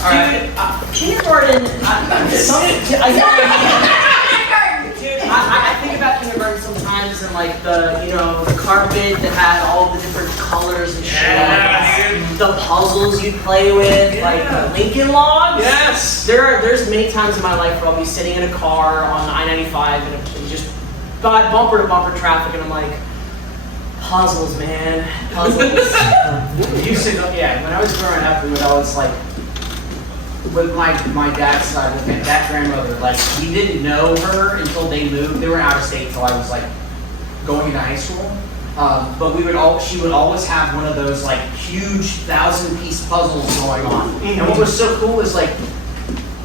Dude, kindergarten. I think about kindergarten sometimes, and like the carpet that had all the different colors and shit. The puzzles you play with, like the Lincoln Logs. Yes. There's many times in my life where I'll be sitting in a car on I-95 and just bumper to bumper traffic, and I'm like, puzzles, man, puzzles. When I was growing up, I was like, with my dad's side, with that grandmother, like, we didn't know her until they moved. They were out of state until I was like going into high school. But she would always have one of those like huge 1,000-piece puzzles going on. And what was so cool is like,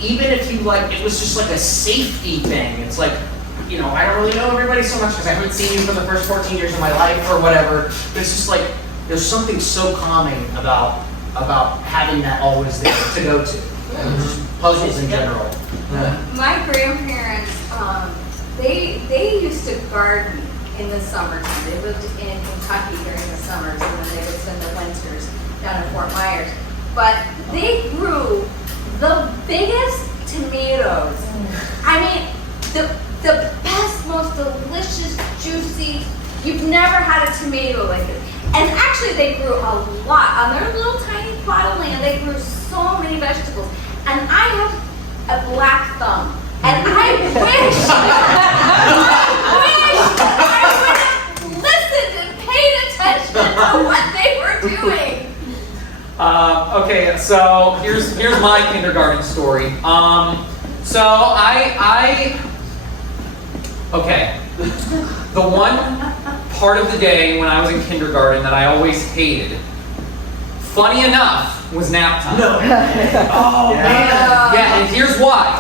even if you like, it was just like a safety thing. It's like, I don't really know everybody so much because I haven't seen you for the first 14 years of my life or whatever. But it's just like, there's something so calming about having that always there to go to. Just puzzles in general. My grandparents, they used to garden in the summertime. They lived in Kentucky during the summers, and then they would spend the winters down in Fort Myers. But they grew the biggest tomatoes. I mean, the best, most delicious, juicy. You've never had a tomato like this. And actually, they grew a lot on their little tiny plot of land. They grew so many vegetables. And I have a black thumb. And I wish I would have listened and paid attention to what they were doing. Okay, so here's my kindergarten story. The one part of the day when I was in kindergarten that I always hated, funny enough, was nap time. No. Oh, man. Yeah, and here's why.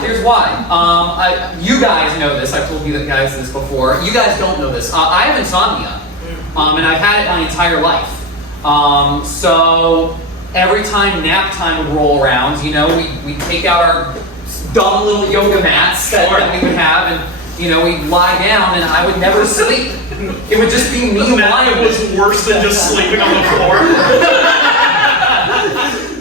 You guys know this. I've told you guys this before. You guys don't know this. I have insomnia, and I've had it my entire life. So every time nap time would roll around, we'd take out our dumb little yoga mats that we would have, and we'd lie down, and I would never sleep. It would just be me lying. It was worse than just sleeping on the floor.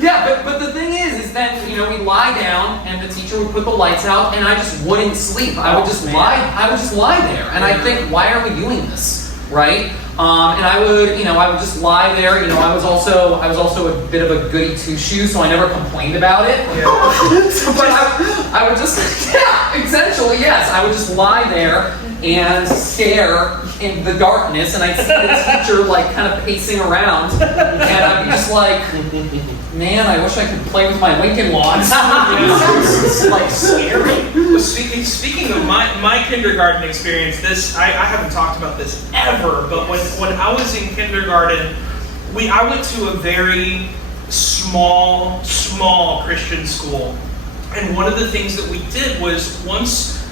Yeah, but the thing is then we'd lie down, and the teacher would put the lights out, and I just wouldn't sleep. I would just lie there, and I'd think, why are we doing this, right? And I would just lie there. I was also a bit of a goody two-shoes, so I never complained about it. Yeah. But I would just, essentially, yes, I would just lie there and stare in the darkness, and I'd see the teacher like kind of pacing around, and I'd be just like, man, I wish I could play with my Lincoln Logs. It's like scary. Well, speaking of my kindergarten experience, I haven't talked about this ever, but when I was in kindergarten, I went to a very small Christian school, and one of the things that we did was once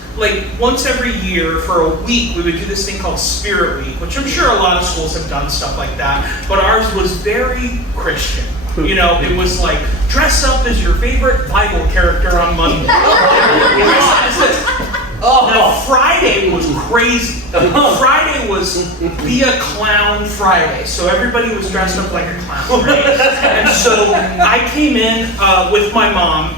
every year for a week, we would do this thing called Spirit Week, which I'm sure a lot of schools have done stuff like that, but ours was very Christian. It was like, dress up as your favorite Bible character on Monday. Now, Friday was crazy. Friday was be a clown Friday. So everybody was dressed up like a clown, right? And so I came in with my mom,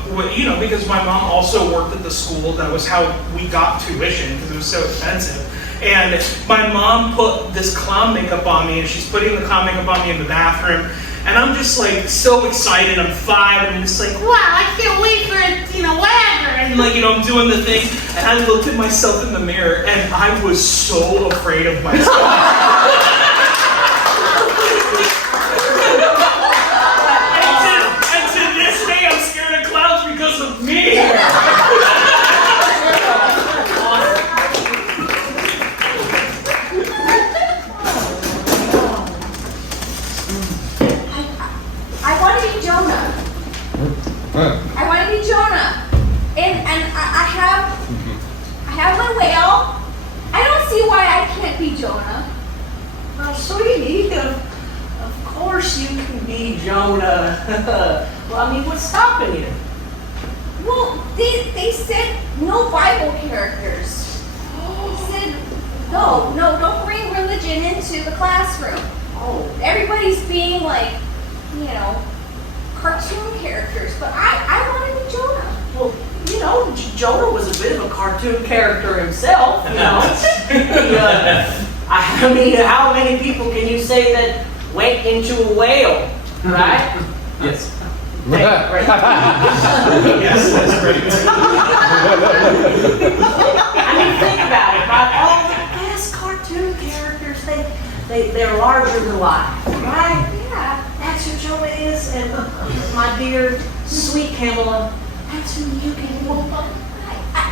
because my mom also worked at the school. That was how we got tuition, because it was so expensive. And my mom put this clown makeup on me, and she's putting the clown makeup on me in the bathroom. And I'm just like so excited. I'm 5. I'm just like, wow, I can't wait for it, whatever. And I'm doing the thing. And I looked at myself in the mirror, and I was so afraid of myself. and to this day, I'm scared of clowns because of me. I want to be Jonah. I want to be Jonah. And I have my whale. I don't see why I can't be Jonah. Oh, sweetie, of course you can be Jonah. Well, what's stopping you? Well, they said no Bible characters. They said, no, don't bring religion into the classroom. Oh. Everybody's being like, cartoon characters. But I want Jonah was a bit of a cartoon character himself, you know. I mean, how many people can you say that went into a whale, right? Yes. Right. Yes, that's great. I mean, think about it, right? All the best cartoon characters, they're larger than life, right? Yeah. That's who Jonah is, and my dear, sweet Pamela, that's who you can be.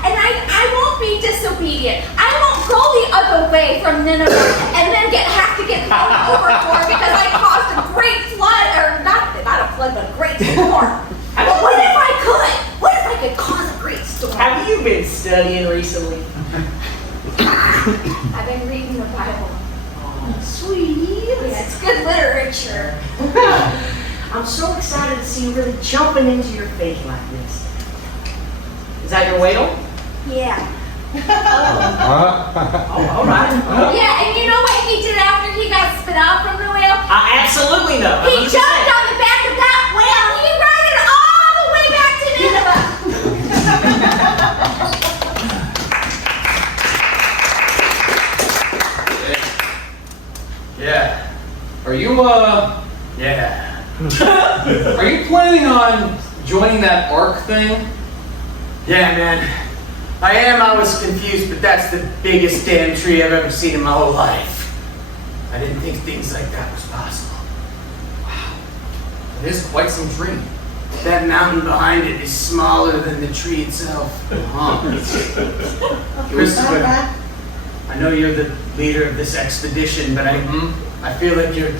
And I won't be disobedient. I won't go the other way from Nineveh and then have to get thrown overboard because I caused a great flood, or not a flood, but a great storm. But what if I could? What if I could cause a great storm? Have you been studying recently? I've been reading the Bible. Oh, sweet. Yeah, it's good literature. I'm so excited to see you really jumping into your faith like this. Is that your whale? Yeah. Oh, all right. Yeah, and you know what he did after he got spit out from the whale? I absolutely know. He jumped on the back of that whale and he rode it all the way back to Nineveh. Yeah. Are you Yeah. are you planning on joining that ARC thing? Yeah, man. I was confused, but that's the biggest damn tree I've ever seen in my whole life. I didn't think things like that was possible. It is quite some tree. That mountain behind it is smaller than the tree itself. Christopher, I know you're the leader of this expedition, but I feel like you're...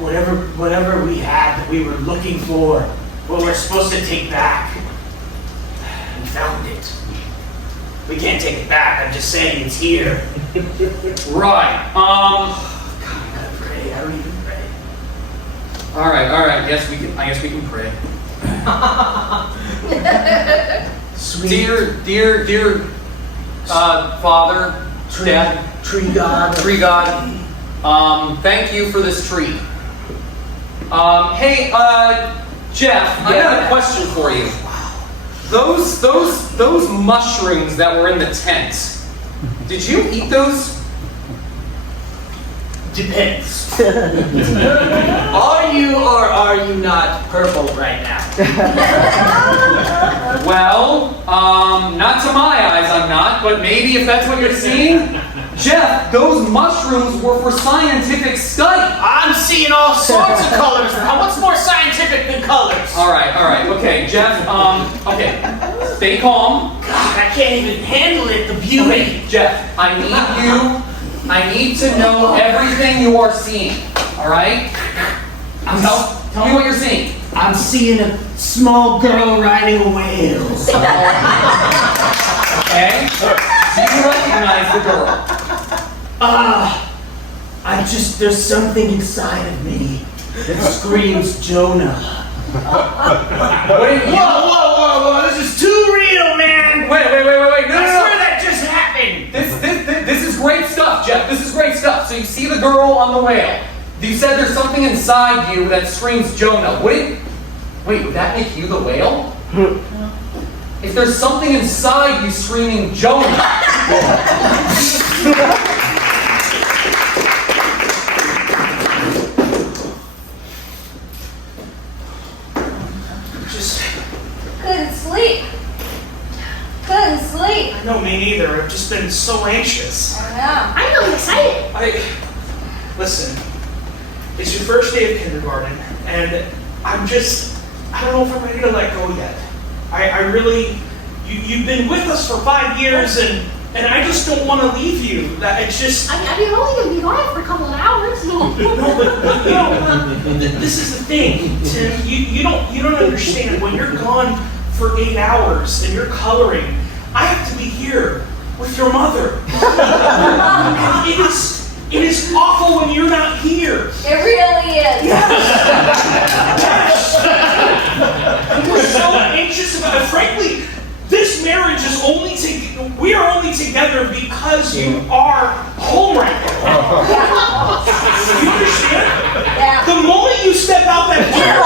whatever we had that we were looking for, what we're supposed to take back, we found it. We can't take it back. I'm just saying it's here. Right. God, I gotta pray. I don't even pray. All right. I guess we can pray. Sweet Dear Father, Dad, tree god. Tree God, thank you for this tree. Hey, Jeff, I got a question for you. Those mushrooms that were in the tent, did you eat those? Depends. Are you or are you not purple right now? Well, not to my eyes, I'm not, but maybe if that's what you're seeing. Jeff, those mushrooms were for scientific study. I'm seeing all sorts of colors. What's more scientific than colors? All right, okay, Jeff, okay, stay calm. God, I can't even handle it, the beauty. Okay, Jeff, I need to know everything you are seeing, all right? Tell me what you're seeing. I'm seeing a small girl riding a whale. Okay? Do you recognize the girl? There's something inside of me that screams Jonah. Whoa, this is too real, man. Wait, I no. swear that just happened. This is great stuff, Jeff. This is great stuff. So you see the girl on the whale. You said there's something inside you that screams Jonah. Would that make you the whale? If there's something inside you screaming Jonah. Couldn't sleep. No, me neither. I've just been so anxious. I know. I'm excited. Listen, it's your first day of kindergarten, and I don't know if I'm ready to let go yet. I really, you've been with us for 5 years, and I just don't want to leave you. It's just... I mean, you're only going to be gone for a couple of hours. No, but this is the thing, Tim. You don't understand. When you're gone for 8 hours and you're coloring, I have to be here with your mother. It is awful when you're not here. It really is. Yes. We're so anxious about it. Frankly, this marriage is we are only together because you are home right now. You understand? Yeah. The moment you step out that door,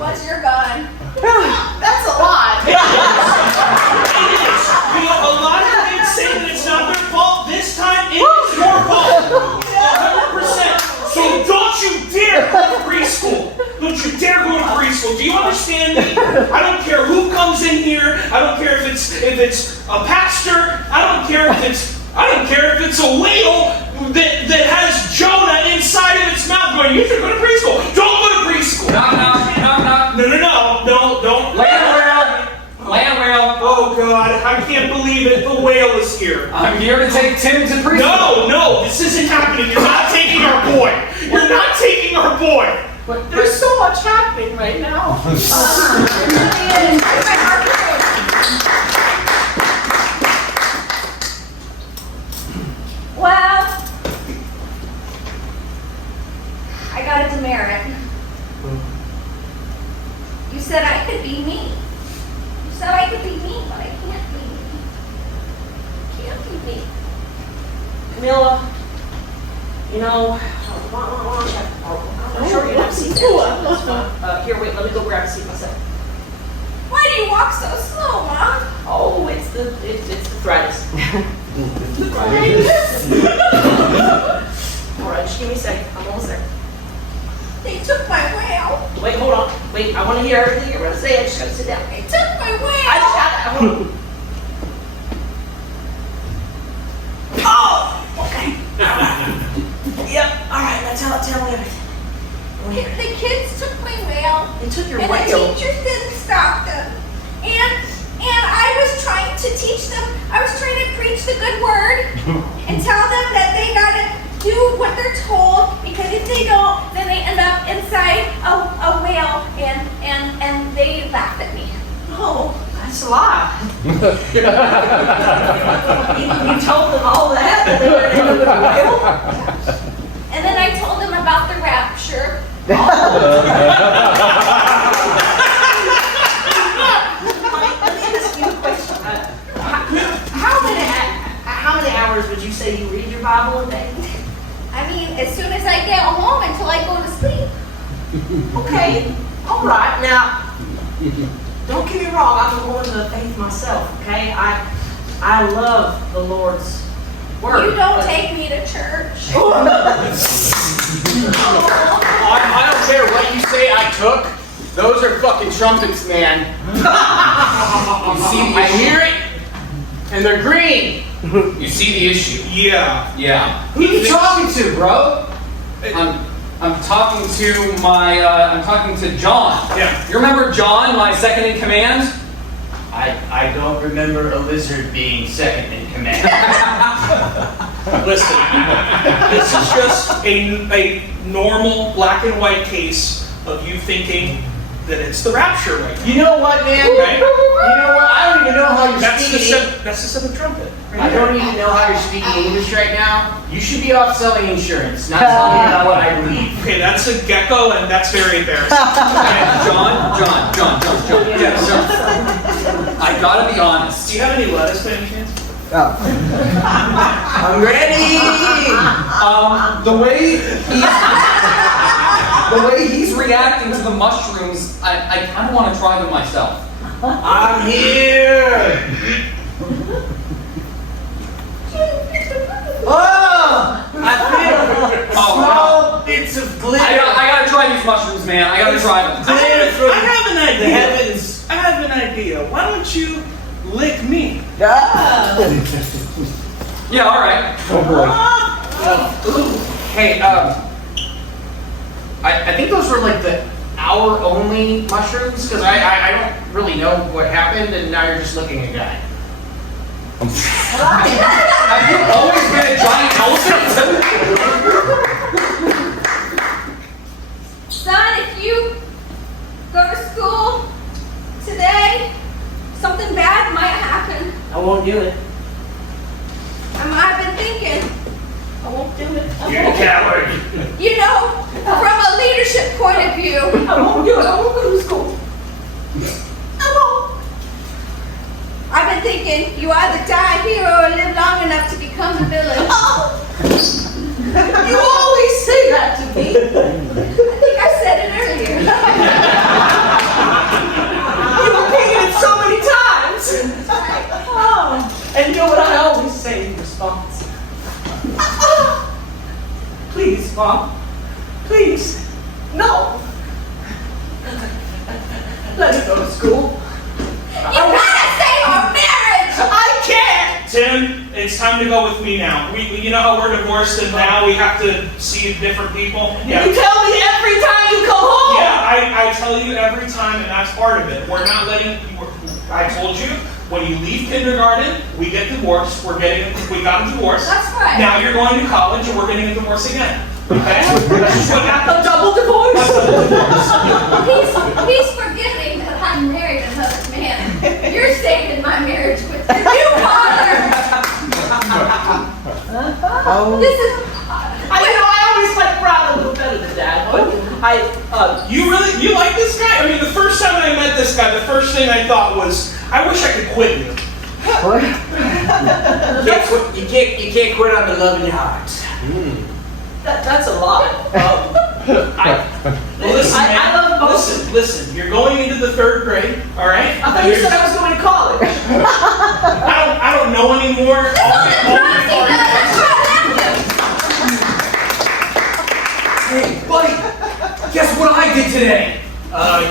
What's your go? preschool. Don't you dare go to preschool. Do you understand me? I don't care who comes in here. I don't care if it's a pastor. I don't care if it's a whale that has Jonah inside of its mouth going, you should go to preschool. Don't go to preschool. Knock. No, don't. Land whale. Oh God, I can't believe it. The whale is here. I'm here to take Tim to preschool. No, this isn't happening. You're not taking our boy. You're not taking our boy. But there's so much happening right now. Well, I got a demerit. You said I could be me. You said I could be me, but I can't be me. Can't be me. Camilla, you know, I'm sure you have a seat there. Here, wait, let me go grab a seat myself. Why do you walk so slow, Mom? Oh, it's the threads. All right, just give me a second. I'm almost there. They took my whale. Wait, hold on. Wait, I want to hear everything you're going to say. I just got to sit down. They took my whale. Hold on. Oh, okay. Yep. All right. Now tell me everything. The kids took my whale. They took your and whale. the teachers didn't stop them. And I was trying to teach them. I was trying to preach the good word and tell them that they gotta do what they're told, because if they don't, then they end up inside a whale, and they laughed at me. Oh, that's a lie. You told them all that they were in the whale? And then I told them about the rapture. Let me ask you a question. How many hours would you say you read your Bible a day? I mean, as soon as I get home until I go to sleep. Okay, all right. Now, don't get me wrong. I'm a woman of faith myself. Okay, I love the Lord's word. You don't take me to church. I don't care what you say I took. Those are fucking trumpets, man. You see, I hear it, and they're green. You see the issue. Yeah. Yeah. Who are you talking to, bro? I'm talking to I'm talking to John. Yeah. You remember John, my second in command? I don't remember a lizard being second in command. Listen, this is just a normal black and white case of you thinking that it's the rapture right now. You know what, man? Okay. You know what? I don't even know how you're That's the speaking. that's the seventh trumpet. I don't even know how you're speaking English right now. You should be off selling insurance, not telling me about what I believe. Okay, that's a gecko, and that's very embarrassing. John. Yes. I gotta be honest. Do you have any lettuce by any chance? I'm ready. The way he's reacting to the mushrooms, I kind of want to try them myself. I'm here. Oh, I feel small bits of glitter. I gotta try these mushrooms, man. I gotta try them. Glitter from I have an idea. the heavens. I have an idea. Why don't you lick me? Ah. Yeah, all right. Hey, I think those were like the hour-only mushrooms, because I don't really know what happened, and now you're just looking at a guy. Have you always been a giant elephant? Son, if you go to school today, something bad might happen. I won't do it. I've been thinking, I won't do it. You're a coward. you know, from a leadership point of view. I won't do it. I won't go to school. I won't. I've been thinking, you either die here or live long enough to become the villain. You always say that to me. I think I said it earlier. You've repeated it so many times. Oh. And you know what I always say in response? Please, Mom. Please. No. Let me go to school. You gotta save our marriage! I can't! Tim, it's time to go with me now. You know how we're divorced and now we have to see different people? You tell me every time you come home! Yeah, I tell you every time, and that's part of it. We're not letting. I told you when you leave kindergarten, we get divorced. We got a divorce. That's right. Now you're going to college, and we're getting a divorce again. Okay, that's just what happened. A double divorce? He's forgetting that I'm married to another man. You're saving my marriage with your new father. This is. I always like Brad a little better than Dad, but You like this guy? I mean, the first time I met this guy, the first thing I thought was, I wish I could quit you. What? You can't quit on the love in your heart. that's a lot. Listen, man, I love both. Listen, you're going into the 3rd grade, all right? I thought you said I was going to college. I don't know anymore. Hey, buddy, guess what I did today?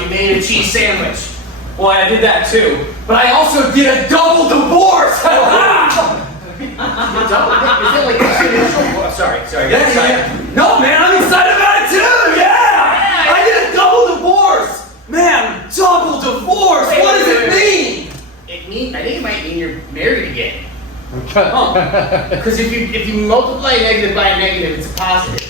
You made a cheese sandwich. Well, I did that too. But I also did a double divorce! Sorry. No, man, I'm excited about it too! Yeah! I did a double divorce! Man, double divorce! What does it mean? I think it might mean you're married again. Because if you multiply a negative by a negative, it's a positive.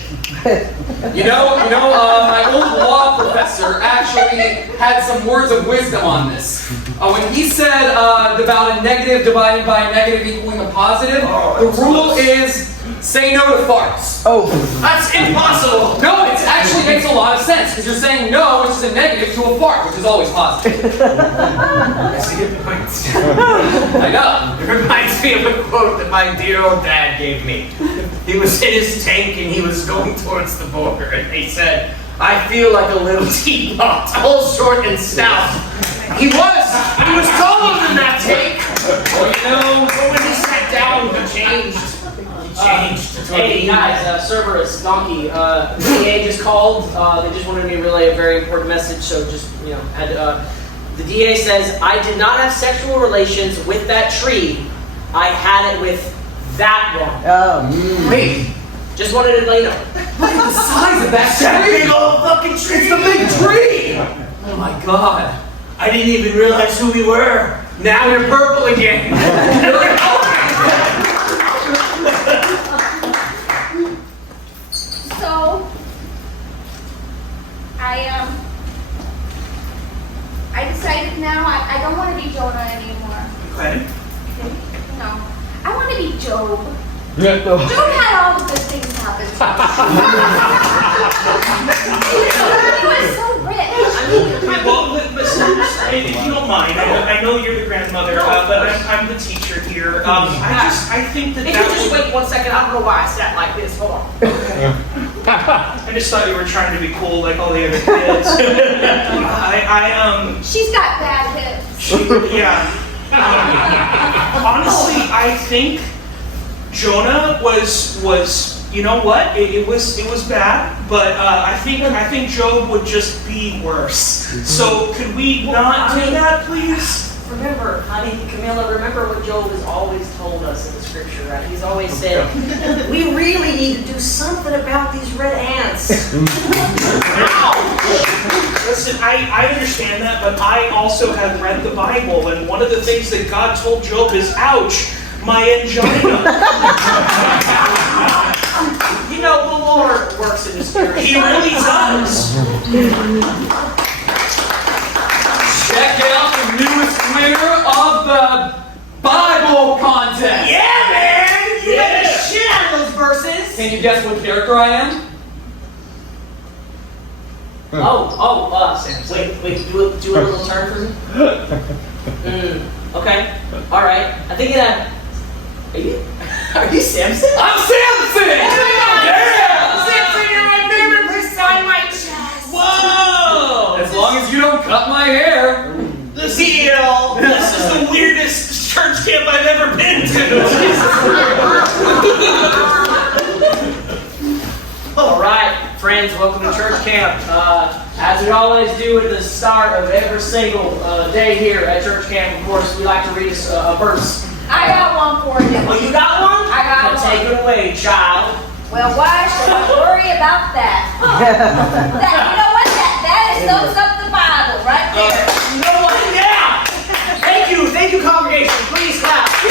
My old law professor actually had some words of wisdom on this. When he said about a negative divided by a negative equaling a positive, the rule is say no to farts. Oh, that's impossible. No, it actually makes a lot of sense because you're saying no, which is a negative, to a fart, which is always positive. That's a good point. I know. It reminds me of a quote that my dear old dad gave me. He was in his tank and he was going towards the border, and he said, "I feel like a little teapot, all short and stout." He was taller than that tank. Well, But when he sat down, he changed. Hey guys, server is Donkey. The DA just called. They just wanted me to relay a very important message. So just the DA says I did not have sexual relations with that tree. I had it with that one. Wait, Just wanted to let you know. look at the size of that tree! big old fucking tree. It's the big tree! Oh my god. I didn't even realize who we were. Now we're purple again. So, I decided now I don't want to be Jonah anymore. Okay. No, I want to be Job. Job had all the good things happen to him. He was so rich. Well, listen, if you don't mind, I know you're the grandmother, but I'm the teacher here. I think that If you just wait 1 second, I don't know why I sat like this. Hold on. I just thought you were trying to be cool like all the other kids. She's got bad hips. Yeah. Honestly, I think Jonah was you know what? It was bad, but I think Job would just be worse. So could we not do that, please? Remember, honey, Camilla, remember what Job has always told us in the scripture, right? He's always said, we really need to do something about these red ants. Ow! Listen, I understand that, but I also have read the Bible, and one of the things that God told Job is, ouch, my angina. You know, the Lord works in the spirit. He really does. Check out the newest winner of the Bible contest! Yeah, man! You better shit out of those verses! Can you guess what character I am? Wait, do a little turn for me? Okay, alright. I think are you Samson? I'm Samson! Yeah! Samson, you're my favorite person on my chest! Whoa! As long as you don't cut my hair. This is the weirdest church camp I've ever been to. Alright, friend. friends. Welcome to church camp. As we always do at the start of every single day here at church camp, of course, we like to read us a verse. I got one for you. Oh, you got one? I got Well, one. take it away, child. Well, why should I worry about that? You know what? That sums up the Bible right there. You know what? Yeah! Thank you, congregation. Please clap. I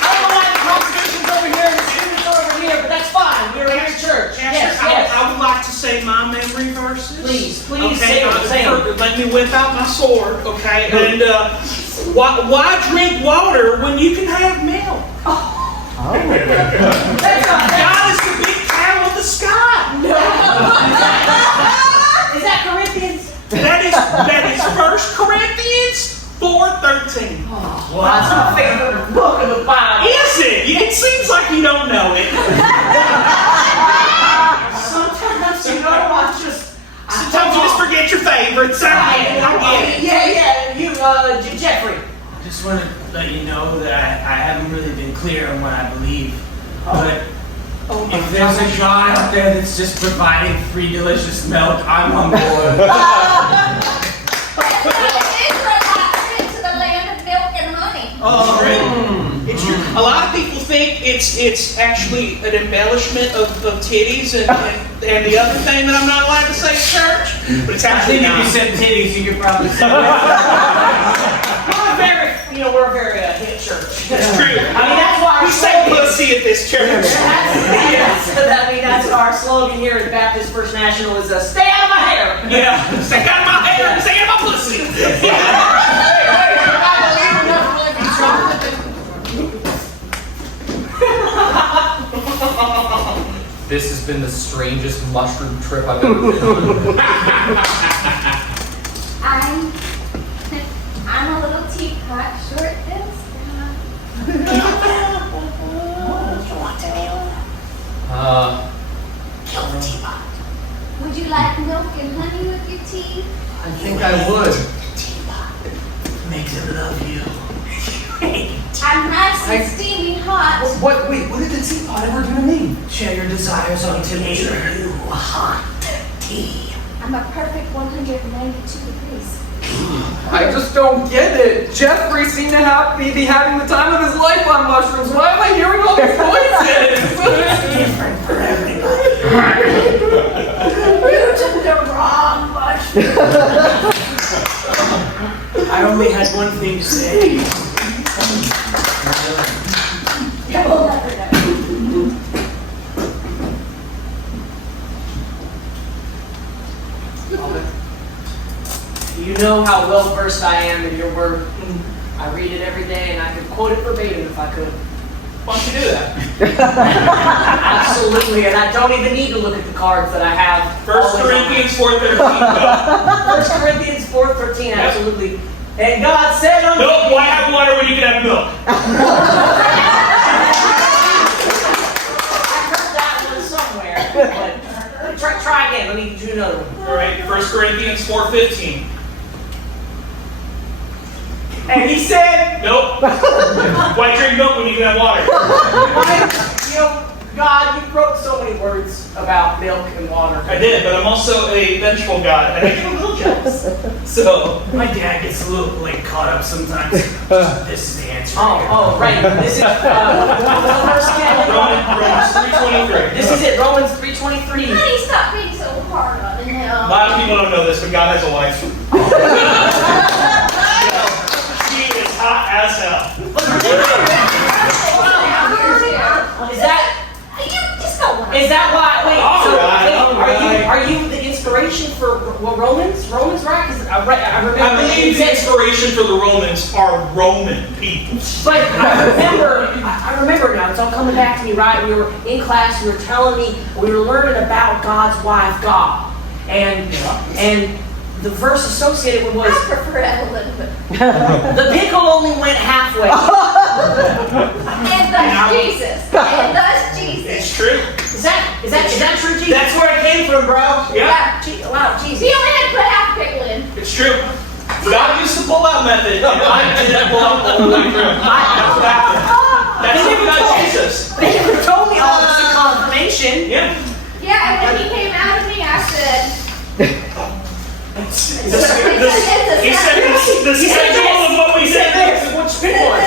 don't know why the congregation's over here and the students over here, but that's fine. We're here at church. Yes. I would like to say my memory verses. Please, Okay, say them. let me whip out my sword, okay? And why drink water when you can have milk? God is the big cow of the sky. Is that Corinthians? That is 1 Corinthians 4:13. Well, that's my favorite book of the Bible. Is it? It seems like you don't know it. Sometimes, you know, Sometimes you just forget your favorites. I get it. Yeah, you, Jeffrey. I just want to let you know that I haven't really been clear on what I believe. But if there's a God out there that's just providing free delicious milk, I'm on board. Israelites to the land of milk and honey. It's true. A lot of people think it's actually an embellishment of titties and the other thing that I'm not allowed to say in church, but it's I actually think if you not. said titties, you could probably say We're a very hit church. It's true. I mean, that's why We say pussy at this church. That's our slogan here at Baptist First National is stay out of my hair. Yeah. Stay out of my hair. Stay out of my pussy. This has been the strangest mushroom trip I've ever been on. I'm a little teapot, short this. Kill the teapot. Would you like milk and honey with your tea? I think I would. makes it love you. I'm nice and steaming hot. Wait, what did the teapot ever do to me? Share your desires unto nature. You hot tea. I'm a perfect 192 degrees. I just don't get it. Jeffrey seemed to be having the time of his life on mushrooms. Why am I hearing all these voices? Different for everybody. You took the wrong mushroom. I only had one thing to say. You'll never know. You know how well versed I am in your word. I read it every day and I could quote it verbatim if I could. Why don't you do that? Absolutely, and I don't even need to look at the cards that I have. 1 Corinthians 4:13. 1 Corinthians 4:13, absolutely. And God said unto No, me, why have water when you can have milk? I heard that one somewhere, but try again. Let me do another one. All right, 1 Corinthians 4:15. And he said, Nope. Why drink milk when you can have water? God, you wrote so many words about milk and water. I did, but I'm also a vengeful God, and I get a little jealous. So, My dad gets a little caught up sometimes. This is the answer. Oh, right. This is what verse again? Romans 3:23. This is it, Romans 3:23. Honey, stop being so hard on him A now. lot of people don't know this, but God has a wife. She is hot as hell. Is that why? Wait. All right. Are you the inspiration for Romans? Romans, right? Because I remember. I believe the inspiration for the Romans are Roman people. But I remember now. It's all coming back to me, right? We were in class. You were telling me we were learning about God's wife, God, and the verse associated with was I prefer Evelyn, but the pickle only went halfway. and thus Jesus. And thus Jesus. It's true. Is that true, Jesus? That's where it came from, bro. Yeah, Wow, Jesus. You only had to put half a pickle in. it's true. God used the pull-out method, and I didn't pull out all the way through. That's what happened. That's what got Jesus. They never told me all this in confirmation. Yeah. Yeah, when he came out of me, I said, He said the schedule of what we did. Which big one?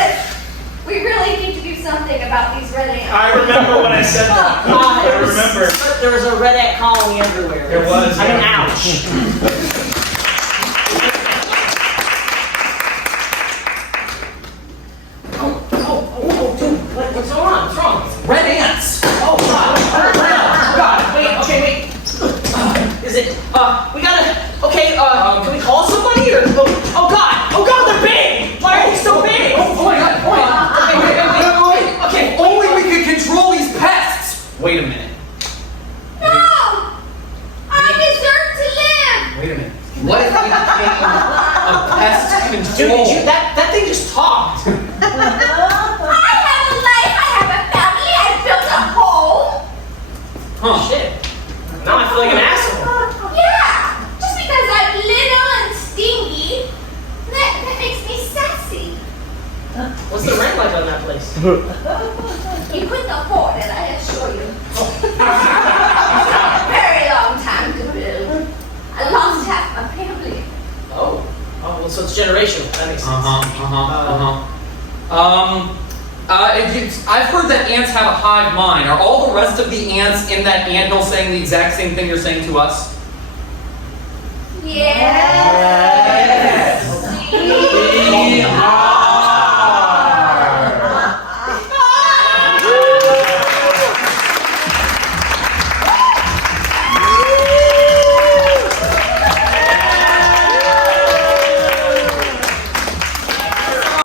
we really need to do something about these red ants. I remember when I said that. I remember. There was a red ant colony everywhere. There was, I mean, yeah. ouch. Dude, what's going on? What's wrong? Red ants. Oh God! Oh God! Wait. Okay, wait. Is it? We gotta. Okay. Can we call somebody or? Oh God! Oh God! They're big. Why are they so big? Oh my God! Wait. Okay. If only we could control these pests. Wait a minute. No! I deserve to live! Wait a minute. What if we became a pest Dude, control? that thing just talked. I have a life, I have a family, I built a home. Huh? Shit. Now I feel like an asshole. Yeah, just because I'm little and stingy, that makes me sassy. What's the rent like on that place? You couldn't afford it, I assure you. A very long time to build. I lost half my family. Oh, well, so it's generational. That makes sense. I've heard that ants have a hive mind. Are all the rest of the ants in that anthill saying the exact same thing you're saying to us? Yeah.